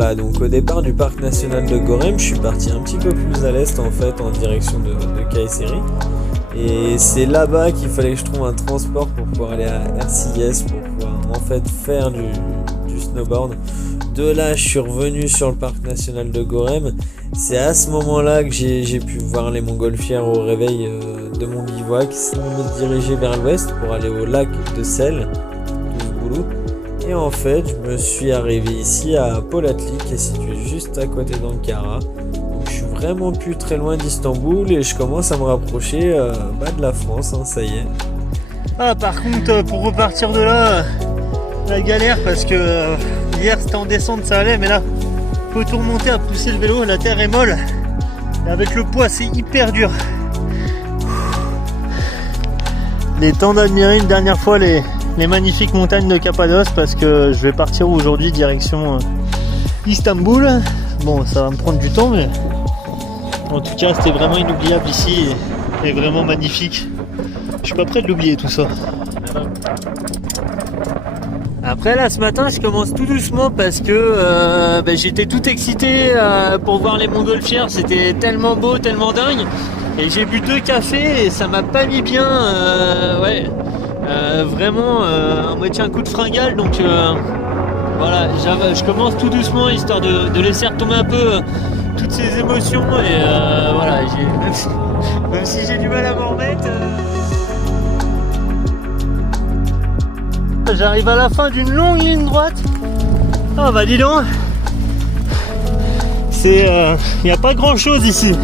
voilà, donc au départ du parc national de Gorem, je suis parti un petit peu plus à l'est en fait, en direction de Kayseri. Et c'est là-bas qu'il fallait que je trouve un transport pour pouvoir aller à RCS, pour pouvoir en fait faire du snowboard. De là, je suis revenu sur le parc national de Gorem. C'est à ce moment-là que j'ai pu voir les montgolfières au réveil de mon bivouac, sans me diriger vers l'ouest pour aller au lac de Sel, Boulou. Et en fait, je me suis arrivé ici à Polatli, qui est situé juste à côté d'Ankara. Donc je suis vraiment plus très loin d'Istanbul et je commence à me rapprocher de la France, hein, ça y est. Ah, par contre, pour repartir de là, la galère parce que hier c'était en descente, ça allait, mais là, faut tout remonter à pousser le vélo, la terre est molle. Et avec le poids, c'est hyper dur. Il est temps d'admirer une dernière fois les magnifiques montagnes de Cappadoce parce que je vais partir aujourd'hui direction Istanbul. Bon, ça va me prendre du temps, mais en tout cas, c'était vraiment inoubliable ici et vraiment magnifique. Je suis pas prêt de l'oublier tout ça. Après là ce matin je commence tout doucement parce que j'étais tout excité pour voir les montgolfières, c'était tellement beau, tellement dingue. Et j'ai bu 2 cafés et ça m'a pas mis bien, vraiment à moitié un coup de fringale, donc voilà, je commence tout doucement histoire de laisser retomber un peu toutes ces émotions et voilà, même si j'ai du mal à m'en remettre. J'arrive à la fin d'une longue ligne droite. Ah bah dis donc, il n'y a pas grand chose ici.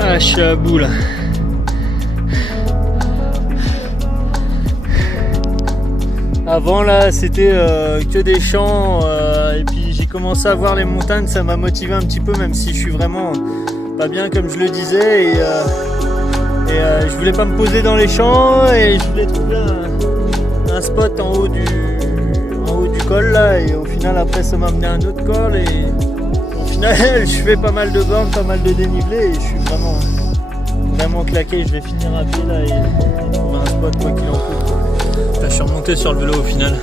Ah, je suis à bout là. Avant là c'était que des champs et puis j'ai commencé à voir les montagnes, ça m'a motivé un petit peu même si je suis vraiment pas bien comme je le disais et je voulais pas me poser dans les champs et je voulais trouver un spot en haut du col là et au final après ça m'a amené à un autre col et au final je fais pas mal de bornes, pas mal de dénivelé et je suis vraiment claqué, je vais finir à pied là et trouver un spot quoi qu'il en coûte. Je suis remonté sur le vélo au final.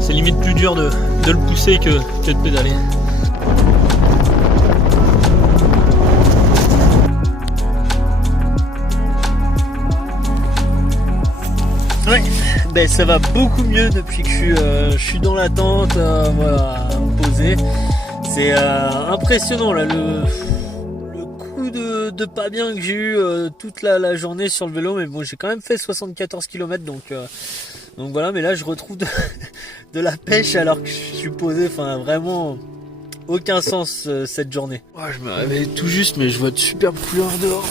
C'est limite plus dur de le pousser que de pédaler. Ouais, ben ça va beaucoup mieux depuis que je suis dans la tente, voilà, à me poser. C'est impressionnant là le coup de pas bien que j'ai eu toute la journée sur le vélo, mais bon j'ai quand même fait 74 km donc voilà, mais là je retrouve de la pêche alors que je suis posé, enfin vraiment aucun sens cette journée. Oh, je me réveille tout juste mais je vois de superbes couleurs dehors.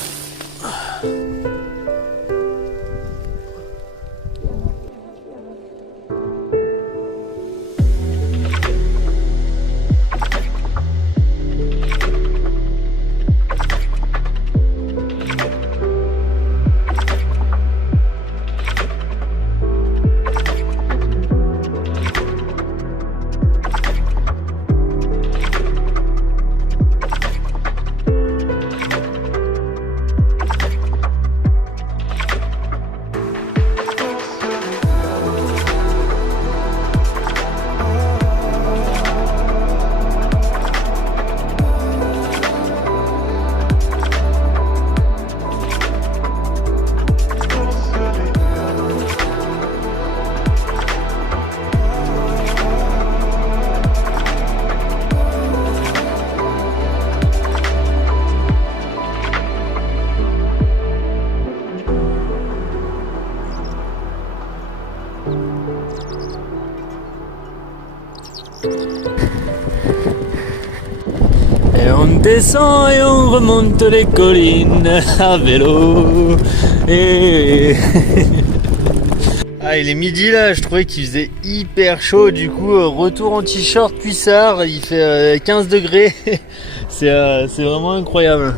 Et on descend et on remonte les collines à vélo. Et ah, il est midi là, je trouvais qu'il faisait hyper chaud, du coup retour en t-shirt cuissard, il fait 15 degrés. C'est vraiment incroyable.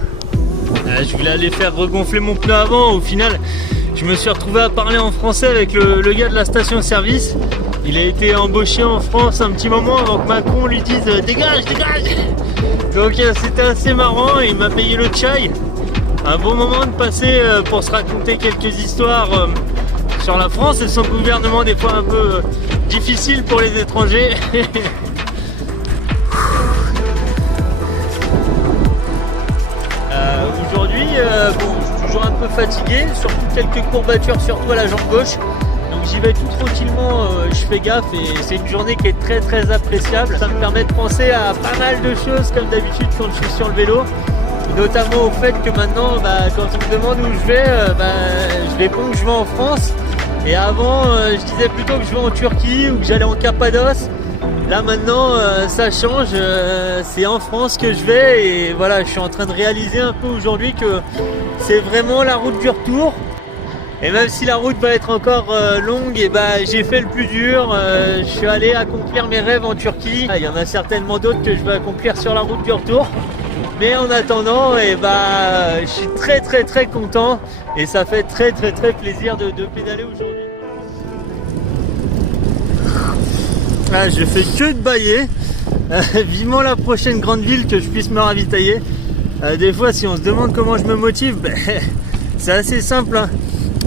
Je voulais aller faire regonfler mon pneu avant, au final je me suis retrouvé à parler en français avec le gars de la station service Il a été embauché en France un petit moment avant que Macron lui dise dégage, dégage. Donc c'était assez marrant, il m'a payé le chai. Un bon moment de passer pour se raconter quelques histoires sur la France et son gouvernement, des fois un peu difficile pour les étrangers. Aujourd'hui, bon, je suis toujours un peu fatigué, surtout quelques courbatures, surtout à la jambe gauche. Donc j'y vais tout tranquillement, je fais gaffe et c'est une journée qui est très très appréciable. Ça me permet de penser à pas mal de choses comme d'habitude quand je suis sur le vélo. Notamment au fait que maintenant, quand on me demande où je vais, je réponds que je vais en France. Et avant, je disais plutôt que je vais en Turquie ou que j'allais en Cappadoce. Là maintenant, ça change, c'est en France que je vais et voilà, je suis en train de réaliser un peu aujourd'hui que c'est vraiment la route du retour. Et même si la route va être encore longue, et j'ai fait le plus dur, je suis allé accomplir mes rêves en Turquie. Il y en a certainement d'autres que je vais accomplir sur la route du retour. Mais en attendant, je suis très très très content et ça fait très très très plaisir de pédaler aujourd'hui. Là, je fais que de bâiller. Vivement la prochaine grande ville que je puisse me ravitailler. Des fois, si on se demande comment je me motive, c'est assez simple. Hein.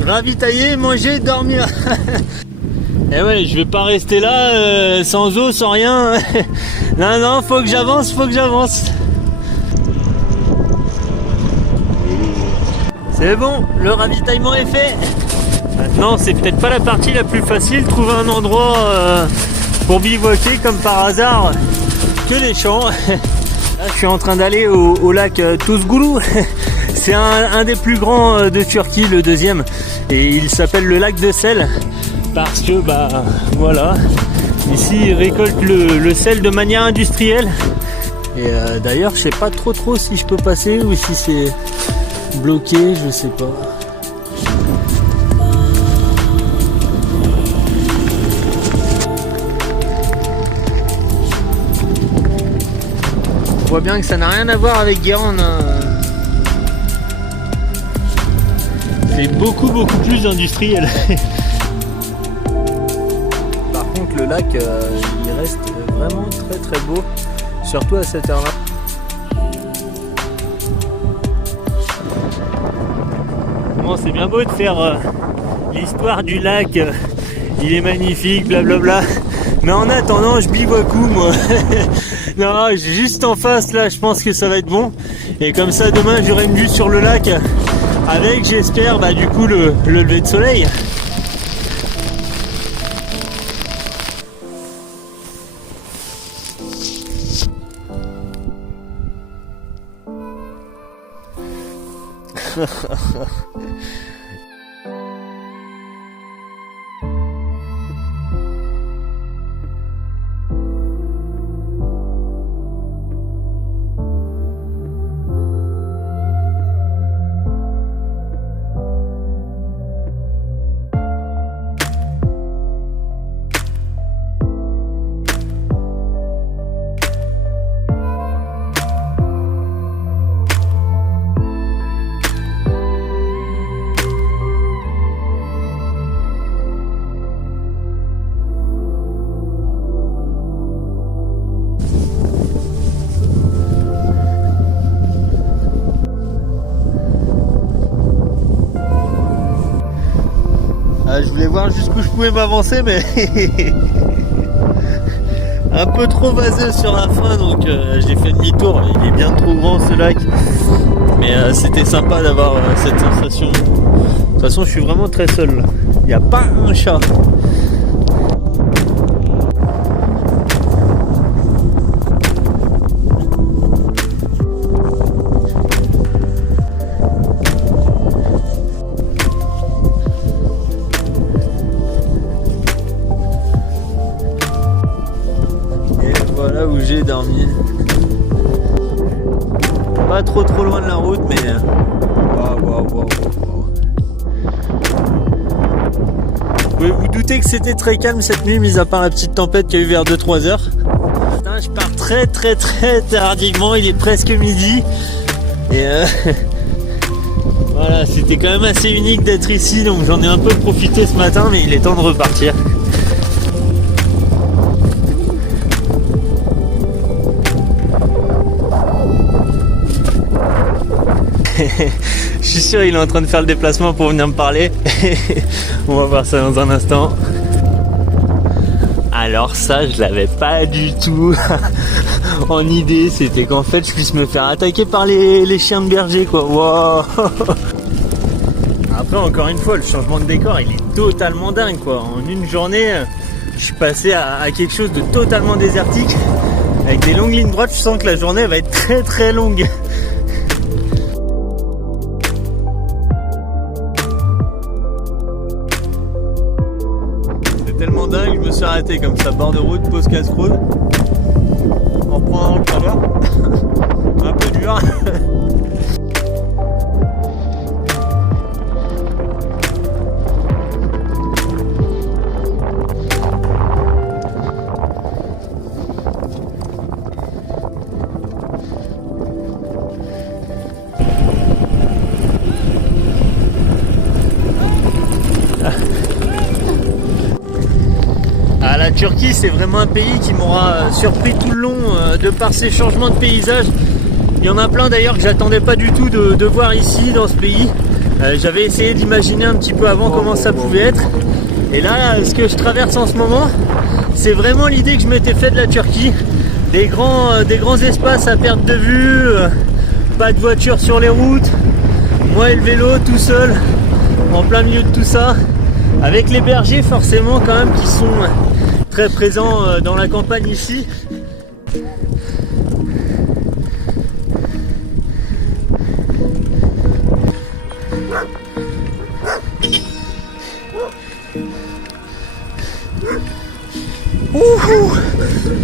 Ravitailler, manger, dormir. Et ouais, je vais pas rester là sans eau, sans rien. Non, faut que j'avance, C'est bon, le ravitaillement est fait. Maintenant, c'est peut-être pas la partie la plus facile, trouver un endroit pour bivouaquer comme par hasard que les champs. Là, je suis en train d'aller au lac Tuzgulu. C'est un des plus grands de Turquie, le deuxième. Et il s'appelle le lac de sel parce que voilà, ici ils récoltent le sel de manière industrielle. Et d'ailleurs, je sais pas trop si je peux passer ou si c'est bloqué, je sais pas. On voit bien que ça n'a rien à voir avec Guérande. Hein. C'est beaucoup plus industriel. Par contre, le lac, il reste vraiment très très beau, surtout à cette heure-là. Bon, c'est bien beau de faire l'histoire du lac, il est magnifique, blablabla. Mais en attendant, je bivouac où moi. Non, juste en face là, je pense que ça va être bon. Et comme ça, demain, j'aurai une vue sur le lac avec, j'espère, du coup, le lever de soleil. Je voulais voir jusqu'où je pouvais m'avancer, mais un peu trop vaseux sur la fin, donc j'ai fait demi-tour. Il est bien trop grand ce lac, mais c'était sympa d'avoir cette sensation. De toute façon, je suis vraiment très seul. Il n'y a pas un chat. Voilà où j'ai dormi. Pas trop loin de la route, mais waouh. Vous pouvez vous douter que c'était très calme cette nuit, mis à part la petite tempête qu'il y a eu vers 2-3 heures. Putain, je pars très tardivement, il est presque midi. Et voilà, c'était quand même assez unique d'être ici, donc j'en ai un peu profité ce matin, mais il est temps de repartir. Je suis sûr il est en train de faire le déplacement pour venir me parler. On va voir ça dans un instant. Alors ça, je l'avais pas du tout en idée. C'était qu'en fait, je puisse me faire attaquer par les chiens de berger, quoi. Wow. Après, encore une fois, le changement de décor, il est totalement dingue, quoi. En une journée, je suis passé à quelque chose de totalement désertique. Avec des longues lignes droites, je sens que la journée va être très très longue. Tellement dingue, je me suis arrêté comme ça, bord de route, pause casse-croûte. En prenant le travers. Un peu dur. La Turquie, c'est vraiment un pays qui m'aura surpris tout le long de par ses changements de paysage. Il y en a plein d'ailleurs que j'attendais pas du tout de voir ici dans ce pays. J'avais essayé d'imaginer un petit peu avant comment ça pouvait être. Et là, ce que je traverse en ce moment, c'est vraiment l'idée que je m'étais fait de la Turquie. Des grands espaces à perte de vue, pas de voitures sur les routes, moi et le vélo tout seul, en plein milieu de tout ça. Avec les bergers forcément quand même qui sont très présents dans la campagne ici. Ouh,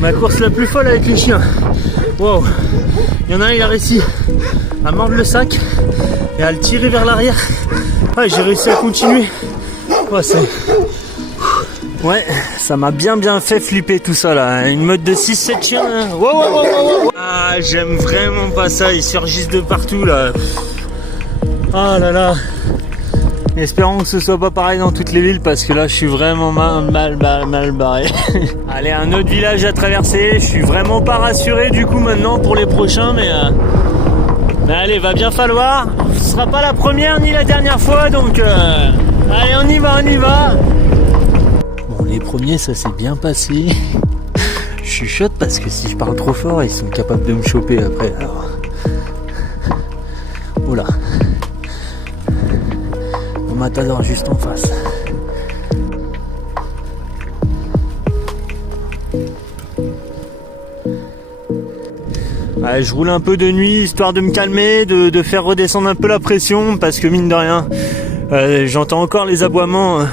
ma course la plus folle avec les chiens. Wow. Il y en a un, il a réussi à mordre le sac et à le tirer vers l'arrière. Ah, j'ai réussi à continuer. Ouais, ça m'a bien fait flipper tout ça là. Une meute de 6-7 chiens. Hein. Wow. Ah, j'aime vraiment pas ça. Ils surgissent de partout là. Ah là là. Espérons que ce soit pas pareil dans toutes les villes parce que là je suis vraiment mal barré. Allez, un autre village à traverser. Je suis vraiment pas rassuré du coup maintenant pour les prochains, mais allez, va bien falloir. Ce sera pas la première ni la dernière fois, donc allez, on y va. Bon, les premiers, ça s'est bien passé. Je chuchote parce que si je parle trop fort, ils sont capables de me choper après. Alors, oula. Mon matador juste en face. Allez, je roule un peu de nuit histoire de me calmer, de faire redescendre un peu la pression parce que mine de rien, j'entends encore les aboiements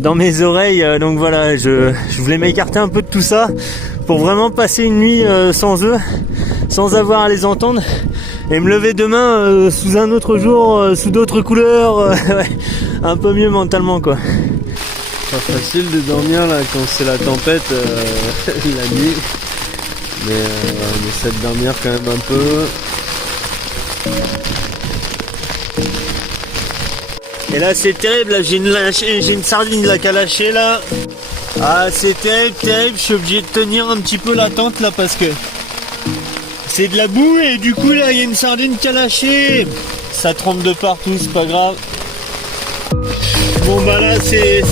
dans mes oreilles, donc voilà, je voulais m'écarter un peu de tout ça pour vraiment passer une nuit sans eux, sans avoir à les entendre et me lever demain sous un autre jour, sous d'autres couleurs, ouais, un peu mieux mentalement quoi. Pas facile de dormir là quand c'est la tempête la nuit, mais on essaie de dormir quand même un peu. Et là c'est terrible, là, j'ai une sardine là qui a lâché là. Ah, c'est terrible, je suis obligé de tenir un petit peu la tente là parce que c'est de la boue et du coup là il y a une sardine qui a lâché. Ça trempe de partout, c'est pas grave. Bon bah là c'est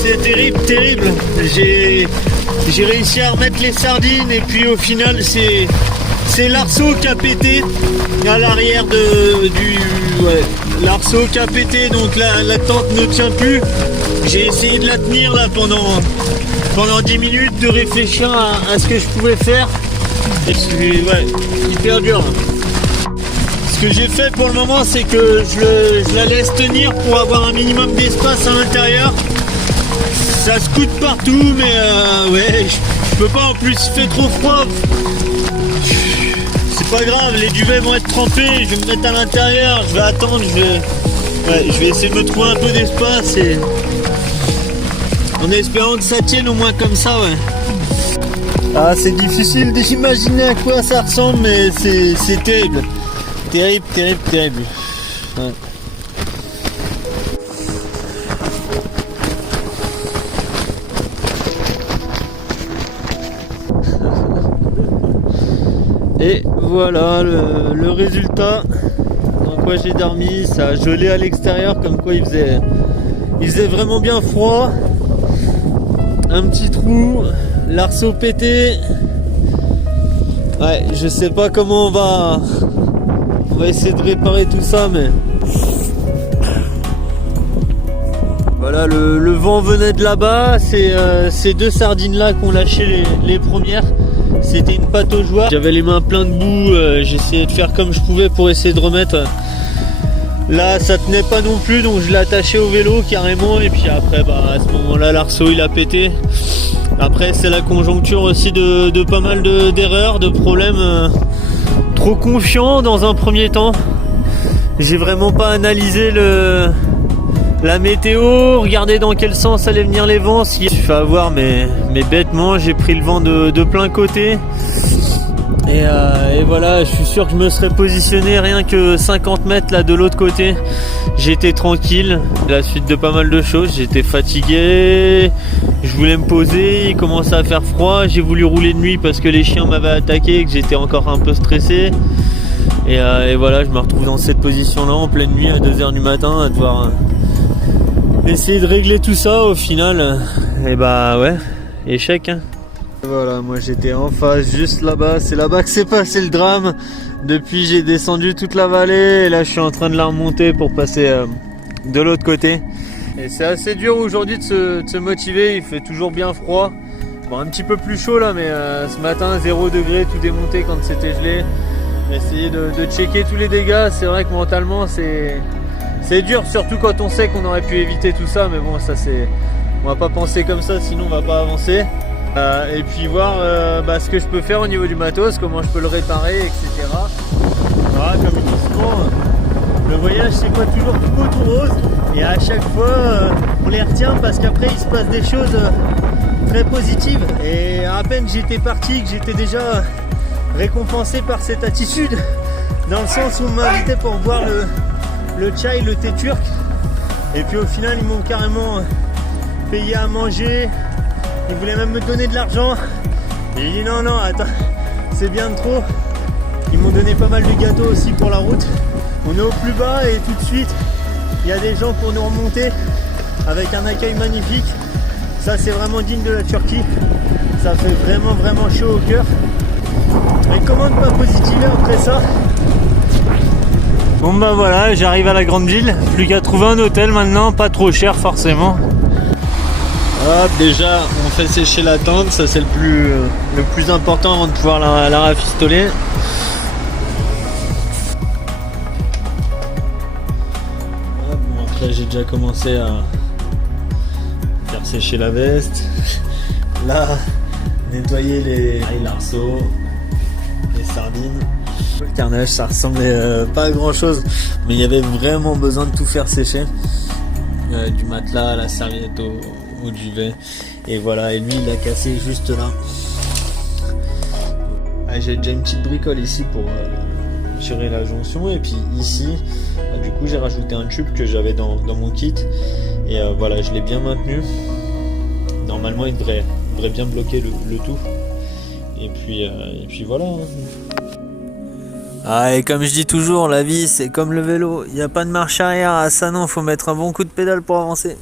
terrible. J'ai réussi à remettre les sardines et puis au final c'est l'arceau qui a pété à l'arrière l'arceau qui a pété, donc la tente ne tient plus. J'ai essayé de la tenir là pendant 10 minutes, de réfléchir à ce que je pouvais faire. Et c'est hyper dur là. Ce que j'ai fait pour le moment, c'est que je la laisse tenir pour avoir un minimum d'espace à l'intérieur. Ça se coûte partout, mais je peux pas, en plus il fait trop froid. C'est pas grave, les duvets vont être trempés, je vais me mettre à l'intérieur, je vais attendre, je vais essayer de me trouver un peu d'espace et en espérant que ça tienne au moins comme ça, ouais. Ah, c'est difficile d'imaginer à quoi ça ressemble, mais c'est terrible. Terrible. Ouais. Et voilà le résultat. Donc quoi j'ai dormi, ça a gelé à l'extérieur, comme quoi il faisait vraiment bien froid. Un petit trou, l'arceau pété. Ouais, je sais pas comment on va essayer de réparer tout ça, mais voilà, le vent venait de là-bas. Ces deux sardines là qu'on lâché les premières, c'était une pataugeoire. J'avais les mains pleines de boue, j'essayais de faire comme je pouvais pour essayer de remettre. Là ça tenait pas non plus, donc je l'ai attaché au vélo carrément, et puis après à ce moment là l'arceau il a pété. Après c'est la conjoncture aussi de pas mal d'erreurs, de problèmes. Trop confiant dans un premier temps, j'ai vraiment pas analysé la météo, regarder dans quel sens allaient venir les vents. Si je fais avoir, mais bêtement j'ai pris le vent de plein côté. Et voilà, je suis sûr que je me serais positionné rien que 50 mètres là de l'autre côté. J'étais tranquille. La suite de pas mal de choses, j'étais fatigué, je voulais me poser, il commençait à faire froid, j'ai voulu rouler de nuit parce que les chiens m'avaient attaqué et que j'étais encore un peu stressé. Et voilà, je me retrouve dans cette position là en pleine nuit à 2h du matin à devoir essayer de régler tout ça. Au final, et bah ouais, échec hein. Voilà, moi j'étais en face, juste là-bas, c'est là-bas que s'est passé le drame. Depuis j'ai descendu toute la vallée et là je suis en train de la remonter pour passer de l'autre côté. Et c'est assez dur aujourd'hui de se motiver, il fait toujours bien froid. Bon, un petit peu plus chaud là, mais ce matin 0 degré, tout démonté quand c'était gelé. Essayer de checker tous les dégâts, c'est vrai que mentalement c'est dur, surtout quand on sait qu'on aurait pu éviter tout ça, mais bon ça c'est... On va pas penser comme ça, sinon on va pas avancer. Et puis voir ce que je peux faire au niveau du matos, comment je peux le réparer, etc. Voilà, comme je dis souvent, le voyage c'est pas toujours tout beau tout rose, et à chaque fois on les retient parce qu'après il se passe des choses très positives. Et à peine j'étais parti que j'étais déjà récompensé par cette attitude, dans le sens où on m'invitait pour boire le chai, le thé turc, et puis au final ils m'ont carrément payé à manger. Ils voulaient même me donner de l'argent. Et j'ai dit non, attends, c'est bien de trop. Ils m'ont donné pas mal de gâteaux aussi pour la route. On est au plus bas et tout de suite, il y a des gens pour nous remonter avec un accueil magnifique. Ça, c'est vraiment digne de la Turquie. Ça fait vraiment chaud au cœur. Mais comment ne pas positiver après ça? Bon bah voilà, j'arrive à la grande ville. Plus qu'à trouver un hôtel maintenant, pas trop cher forcément. Hop, déjà on fait sécher la tente, ça c'est le plus important avant de pouvoir la rafistoler. Hop, bon, après j'ai déjà commencé à faire sécher la veste. Là, nettoyer les l'arceau, les sardines. Le carnage ça ressemblait pas à grand chose, mais il y avait vraiment besoin de tout faire sécher. Du matelas, la serviette au duvet, et voilà, et lui il a cassé juste là. J'ai déjà une petite bricole ici pour tirer la jonction, et puis ici du coup j'ai rajouté un tube que j'avais dans mon kit, et voilà, je l'ai bien maintenu. Normalement il devrait bien bloquer le tout, et puis voilà. Ah, et comme je dis toujours, la vie c'est comme le vélo, il n'y a pas de marche arrière, à ça non, faut mettre un bon coup de pédale pour avancer.